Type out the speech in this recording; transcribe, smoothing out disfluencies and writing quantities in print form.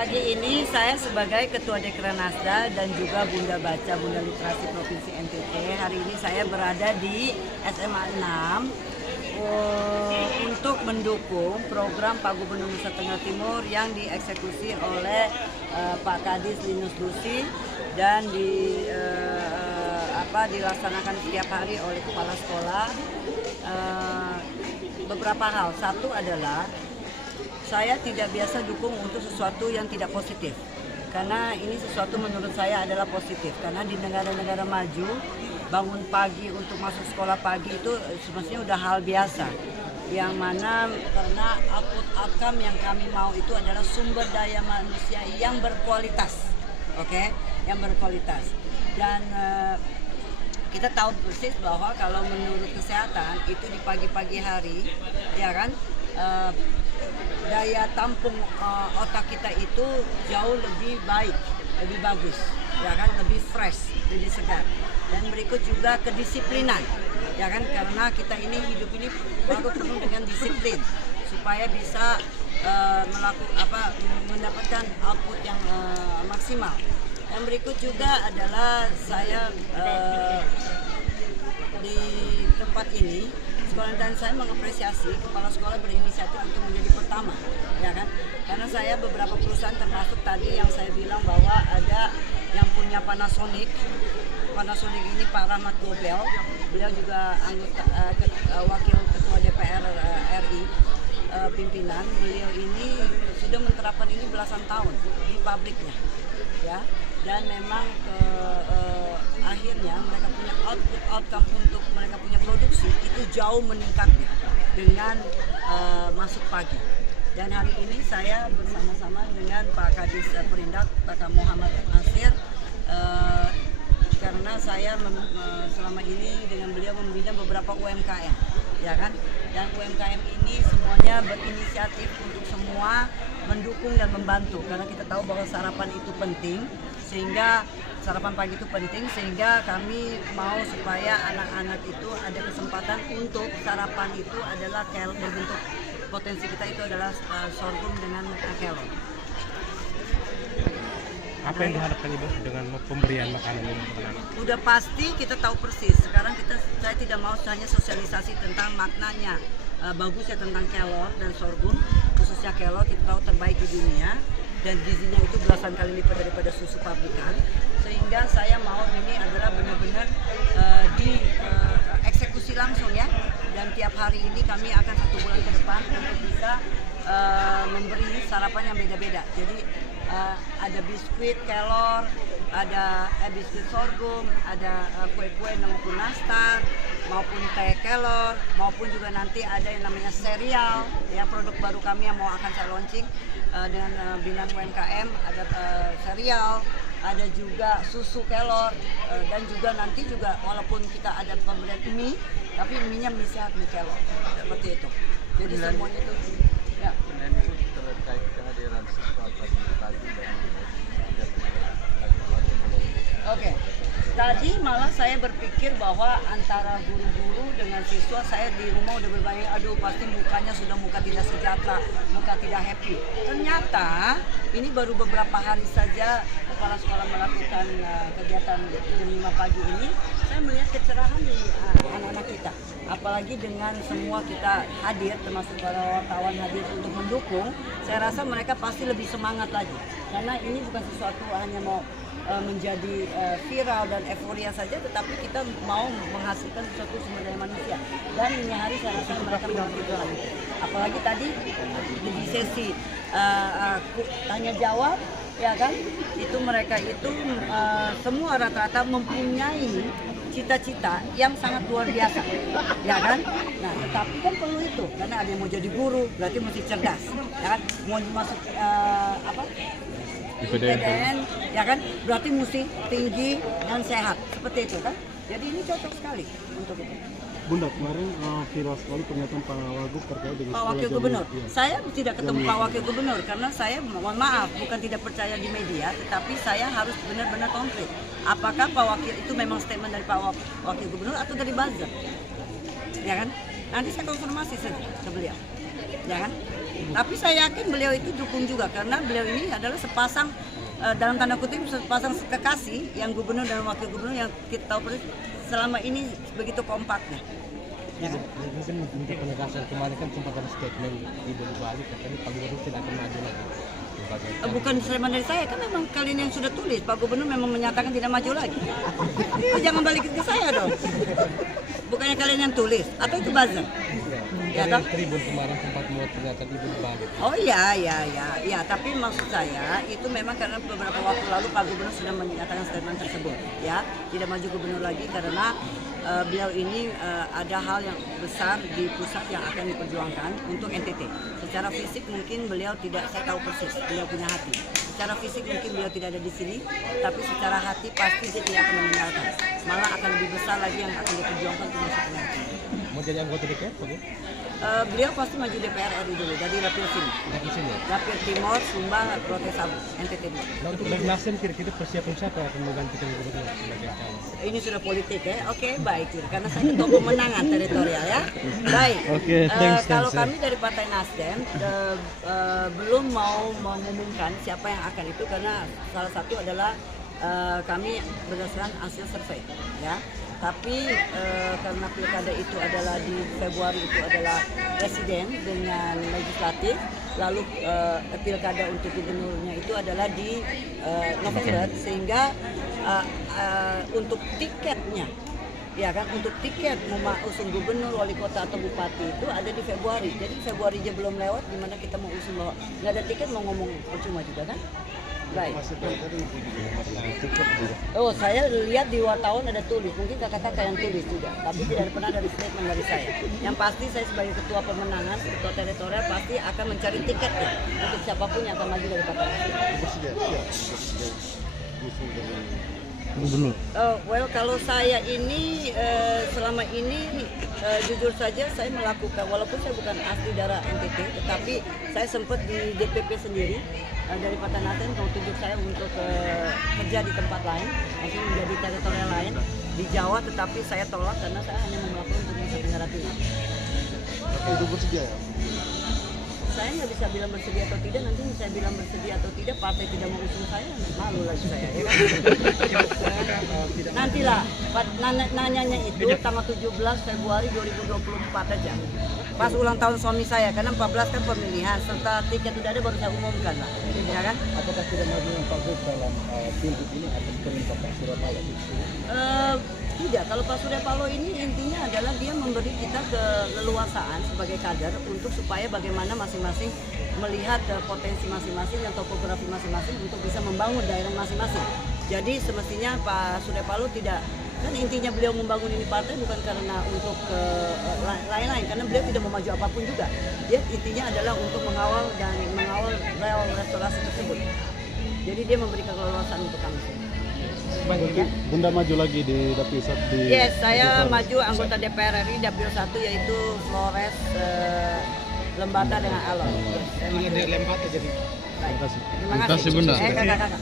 Pagi ini saya sebagai Ketua Dekranasda dan juga Bunda Baca, Bunda Literasi Provinsi NTT. Hari ini saya berada di SMA 6 untuk mendukung program Pak Gubernur Nusa Tenggara Timur yang dieksekusi oleh Pak Kadis Linus Lusi dan dilaksanakan setiap hari oleh kepala sekolah. Beberapa hal, satu adalah saya tidak biasa dukung untuk sesuatu yang tidak positif, karena ini sesuatu menurut saya adalah positif, karena di negara-negara maju bangun pagi untuk masuk sekolah pagi itu semestinya udah hal biasa, yang mana karena outcome yang kami mau itu adalah sumber daya manusia yang berkualitas, yang berkualitas. Dan kita tahu persis bahwa kalau menurut kesehatan itu di pagi-pagi hari, ya kan, daya tampung otak kita itu jauh lebih baik, lebih bagus, ya kan, lebih fresh, lebih segar. Dan berikut juga kedisiplinan, ya kan, karena kita ini hidup ini penuh dengan disiplin supaya bisa mendapatkan output yang maksimal. Yang berikut juga adalah saya di tempat ini sekolah dan saya mengapresiasi kepala sekolah berinisiatif untuk menjadi pertama, ya kan? Karena saya beberapa perusahaan termasuk tadi yang saya bilang bahwa ada yang punya Panasonic ini Pak Rahmat Gobel, beliau juga anggota wakil ketua DPR RI pimpinan. Beliau ini sudah menerapkan ini belasan tahun di pabriknya, ya. Dan memang akhirnya mereka punya outcome untuk mereka punya produksi itu jauh meningkatnya dengan masuk pagi. Dan hari ini saya bersama-sama dengan Pak Kadis Perindak, Pak Muhammad Nasir, karena saya selama ini dengan beliau membina beberapa UMKM, ya kan? Dan UMKM ini semuanya berinisiatif untuk semua mendukung dan membantu, karena kita tahu bahwa sarapan itu penting, sehingga sarapan pagi itu penting, sehingga kami mau supaya anak-anak itu ada kesempatan untuk sarapan itu adalah berbentuk potensi kita itu adalah sorghum dengan kelor. Apa yang diharapkan Ibu dengan pemberian makanan ini? Udah pasti kita tahu persis. Sekarang saya tidak mau hanya sosialisasi tentang maknanya, bagusnya tentang kelor dan sorghum, khususnya kelor kita tahu terbaik di dunia dan gizinya itu belasan kali lipat daripada susu pabrikan, sehingga saya mau ini adalah benar-benar dieksekusi langsung, ya. Dan tiap hari ini kami akan 1 bulan ke depan untuk bisa memberi sarapan yang beda-beda. Jadi ada biskuit kelor, ada biskuit sorghum, ada kue-kue maupun nastar, maupun teh kelor, maupun juga nanti ada yang namanya serial, ya, produk baru kami yang mau akan saya launching dengan binaan UMKM, ada serial, ada juga susu kelor, dan juga nanti juga walaupun kita ada pemberian mie, tapi mie-nya mie sehat, mie kelor, seperti itu. Jadi semuanya itu, ya. Terkait kehadiran siswa pagi dan Oke. Tadi malah saya berpikir bahwa antara guru-guru dengan siswa, saya di rumah udah berbayang, aduh pasti mukanya sudah muka tidak sejahtera, muka tidak happy. Ternyata ini baru beberapa hari saja kepala sekolah melakukan kegiatan jam 5 pagi ini, saya melihat kecerahan di anak-anak kita. Apalagi dengan semua kita hadir, termasuk para wartawan hadir untuk mendukung, saya rasa mereka pasti lebih semangat lagi. Karena ini bukan sesuatu hanya mau menjadi viral dan euforia saja, tetapi kita mau menghasilkan sesuatu sumber daya manusia. Dan ini hari saya rasa mereka begitu lagi. Apalagi tadi di sesi tanya jawab, ya kan, itu mereka itu semua rata-rata mempunyai cita-cita yang sangat luar biasa, ya kan. Nah, tetapi kan perlu itu, karena ada yang mau jadi guru, berarti mesti cerdas, ya kan. Mau masuk IPDN, ya kan, berarti mesti tinggi dan sehat, seperti itu kan. Jadi ini cocok sekali untuk itu. Bunda, kemarin viral sekali pernyataan Pak Wagub terkait dengan Pak Wakil Gubernur. Saya tidak ketemu Pak Wakil Gubernur karena saya mohon maaf bukan tidak percaya di media, tetapi saya harus benar-benar konkret. Apakah Pak Wakil itu memang statement dari Pak Wakil Gubernur atau dari buzzer? Ya kan? Nanti saya konfirmasi saja ke beliau. Ya kan? Tapi saya yakin beliau itu dukung juga karena beliau ini adalah sepasang dalam tanda kutip sepasang kekasih yang gubernur dan wakil gubernur yang kita tahu persis selama ini begitu kompaknya. Ya kan? Mungkin untuk penegasan kemarin kan sempat ada statement di Bali katanya Pak Gubernur tidak akan maju lagi. Bukan statement dari saya, kan memang kalian yang sudah tulis Pak Gubernur memang menyatakan tidak maju lagi. Jangan balik ke saya dong. Bukannya kalian yang tulis atau itu buzzer? Ya, Dari Tribun kemarin sempat muat pernyataan Ibu Bali. Oh ya, tapi maksud saya itu memang karena beberapa waktu lalu Pak Gubernur sudah menyatakan statement tersebut, ya tidak maju gubernur lagi karena beliau ini ada hal yang besar di pusat yang akan diperjuangkan untuk NTT. Secara fisik mungkin beliau tidak, saya tahu persis beliau punya hati. Secara fisik mungkin beliau tidak ada di sini, tapi secara hati pasti dia tidak akan meninggalkan. Malah akan lebih besar lagi yang akan diperjuangkan untuk masuk ke NTT. Mau jadi anggota DPR Pak? Beliau pasti maju DPR RI dulu dari Dapil sini. Dari sini. Dapil Timur, Sumba, Protes Abu, NTT dulu. Nah, untuk dari Nasdem kira-kira persiapan siapa yang akan menggantikan gubernur sebagai calon? Ini sudah politik ya, oke baik, karena saya ketua pemenangan teritorial ya. Baik. Oke, thanks, Kalau thanks, kami dari Partai Nasdem belum mau mengumumkan siapa yang akan itu karena salah satu adalah kami berdasarkan hasil survei ya. Tapi karena pilkada itu adalah di Februari itu adalah presiden dengan legislatif, lalu pilkada untuk gubernurnya itu adalah di November, sehingga untuk tiketnya, ya kan, untuk tiket usung gubernur, wali kota atau bupati itu ada di Februari. Jadi Februari aja belum lewat, gimana kita mau usung bahwa nggak ada tiket, mau ngomong percuma juga kan? Baik. Oh, saya lihat di wartawan ada tulis, mungkin kakak-kakak yang tulis juga, tapi tidak pernah ada statement dari saya. Yang pasti saya sebagai ketua pemenangan, ketua teritorial pasti akan mencari tiket ya, untuk siapapun yang akan maju dari Partai Nasdem. Gubernur. Well, kalau saya ini selama ini jujur saja saya melakukan, walaupun saya bukan asli daerah NTT, tetapi saya sempat di DPP sendiri dari Partai Nasdem mau tunjuk saya untuk kerja di tempat lain, maksudnya menjadi teritorial lain di Jawa, tetapi saya tolak karena saya hanya mau melakukan untuk Nusa Tenggara Timur. Itu bersedia ya? Saya nggak bisa bilang bersedia atau tidak, nanti saya bilang bersedia atau tidak, partai tidak mau usung saya, malu lagi saya, ya kan? Nantilah, nanyanya itu tanggal 17 Februari 2024 aja. Pas ulang tahun suami saya, karena 14 kan pemilihan, serta tiket tidak ada baru saya umumkan lah, ya kan? Apakah tidak maju yang Pak Gub dalam pilgub ini atas perintah Pak Surya Paloh? Tidak, kalau Pak Surya Paloh ini intinya adalah dia memberi kita keleluasaan sebagai kader untuk supaya bagaimana masing-masing melihat potensi masing-masing dan topografi masing-masing untuk bisa membangun daerah masing-masing. Jadi semestinya Pak Surya Paloh tidak, kan intinya beliau membangun ini partai bukan karena untuk lain-lain, karena beliau tidak mau maju apapun juga. Dia intinya adalah untuk mengawal rel restorasi tersebut. Jadi dia memberikan keleluasaan untuk kami. Bunda maju lagi di Dapil 1 di. Yes, saya maju anggota DPR RI Dapil 1 yaitu Flores Lembata dengan Alor. Saya maju. Lembata jadi. Baik. Terima kasih. Terima Terima kasih, kasih Bunda. Kakak-kakak.